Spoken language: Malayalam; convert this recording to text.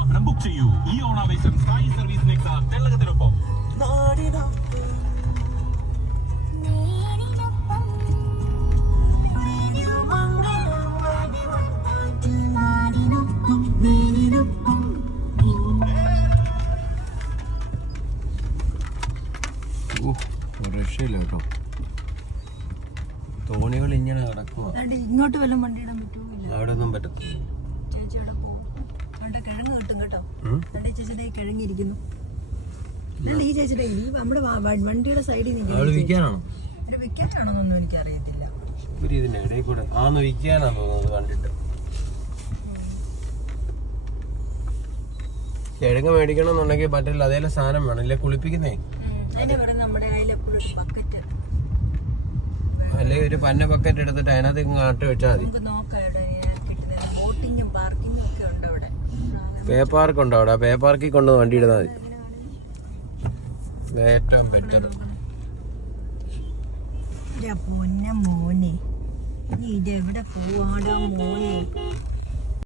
വാഹനം ബുക്ക് ചെയ്യൂ. ഈ ഓണാവേശം സായി സർവീസ് നെക്സ തെള്ളകത്തിനൊപ്പം ഒരു രക്ഷയില്ല കേട്ടോ. തോണികൾ ഇങ്ങനെ കിടക്കുക അതുകൊണ്ട് ഇങ്ങോട്ട് വല്ല വണ്ടി ഇടാൻ പറ്റുമോ ഇല്ല? അവിടെ ഒന്നും പറ്റത്തില്ല ചേച്ചി അവിടെ പോകും അവിടെ കിഴങ്ങ് കിട്ടും കേട്ടോ ചേച്ചിയുടെ കിഴങ്ങിരിക്കുന്നു അല്ല ഈ ചേച്ചിയുടെ ഈ നമ്മുടെ വണ്ടിയുടെ സൈഡിൽ വിൽക്കാനാണോ? ഒരു എനിക്കറിയത്തില്ല. ഇതിന്റെ ഇടയിൽ കൂടെ. ആന്ന് വിൽക്കാനാ തോന്നുന്നത് കണ്ടിട്ട്. കിഴങ്ങ് മേടിക്കണം എന്നുണ്ടെങ്കിൽ പറ്റില്ല അതേ സാധനം വേണം. ഇല്ലേ കുളിപ്പിക്കുന്നേ? അല്ലെങ്കിൽ ഒരു പന്ന ബക്കറ്റ് എടുത്തിട്ട് അതിനകത്ത് ആട്ടി വെച്ചാൽ മതി. പേ പാർക്ക് ഉണ്ടോ അവിടെ. പേ പാർക്കിൽ കൊണ്ട് വണ്ടി ഇടുന്നാൽ മതി ഏറ്റവും ബെറ്റർ പൊന്ന മോനെ. നീ ഇതെവിടെ പോവാടാ മോനെ?